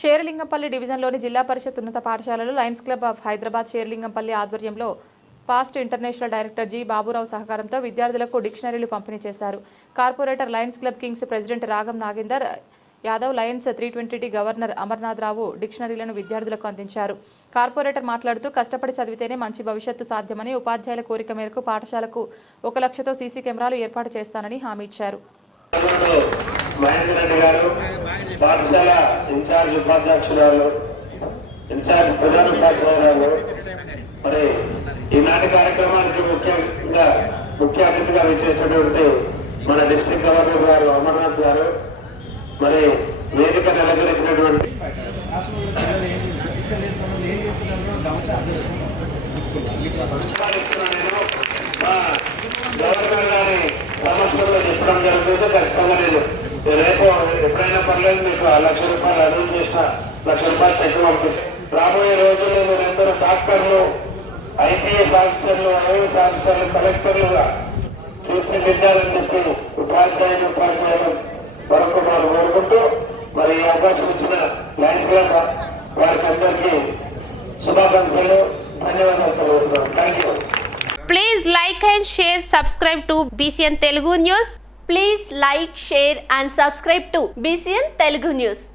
షేర్లింగంపల్లి డివిజన్లోని జిల్లా పరిషత్ ఉన్నత పాఠశాలలో lions club of Hyderabad Serilingampally ఆధ్వర్యంలో past international director G Baburao సహకారంతో విద్యార్థులకు డిక్షనరీలు పంపిణీ చేశారు. Corporator lions club kings president Ragam Nagender Yadav, lions 320టి గవర్నర్ అమర్నాథ్ రావు డిక్షనరీలను విద్యార్థులకు అందించారు. కార్పొరేటర్ మాట్లాడుతూ కష్టపడి చదివితేనే మంచి భవిష్యత్తు సాధ్యమని, ఉపాధ్యాయుల కోరిక మేరకు పాఠశాలకు 1 లక్షతో సీసీ కెమెరాలు ఏర్పాటు చేస్తానని హామీ ఇచ్చారు. మహేంద్ర రెడ్డి గారు పాఠశాల ఇన్ఛార్జ్ ఉపాధ్యక్షురాలు, ఇన్ఛార్జ్ ప్రధాన ఉపాధ్యాయురాలు, మరి ఈనాటి కార్యక్రమానికి ముఖ్య అతిథిగా విచ్చేసినటువంటి మన డిస్ట్రిక్ట్ గవర్నర్ గారు అమర్నాథ్ గారు, మరి వేదిక అలంకరించినటువంటి గవర్నర్ గారి సమస్యల్లో చెప్పడం జరుగుతుంది. ఖచ్చితంగా నేను రేపు ఎప్పుడైనా పర్లేదు మీకు 1 లక్ష రూపాయలు అరేంజ్ చేసిన 1 లక్ష రూపాయలు చెక్ పంపిస్తాను. రాబోయే రోజుల్లో మీరందరూ డాక్టర్లు, ఐపీఎస్ ఆఫీసర్లు, ఐఏఎస్ ఆఫీసర్లు, కలెక్టర్లుగా తీర్చిదిద్దాలని చెప్పి ఉపాధ్యాయులు వరకు మనం కోరుకుంటూ, మరి ఈ అవకాశం ఇచ్చిన లయన్స్ క్లబ్ వారికి అందరికీ శుభాకాంక్షలు, ధన్యవాదాలు తెలియజేస్తున్నాం. Thank you. Please like and share, subscribe to BCN Telugu News. Please like, share and subscribe to BCN Telugu News.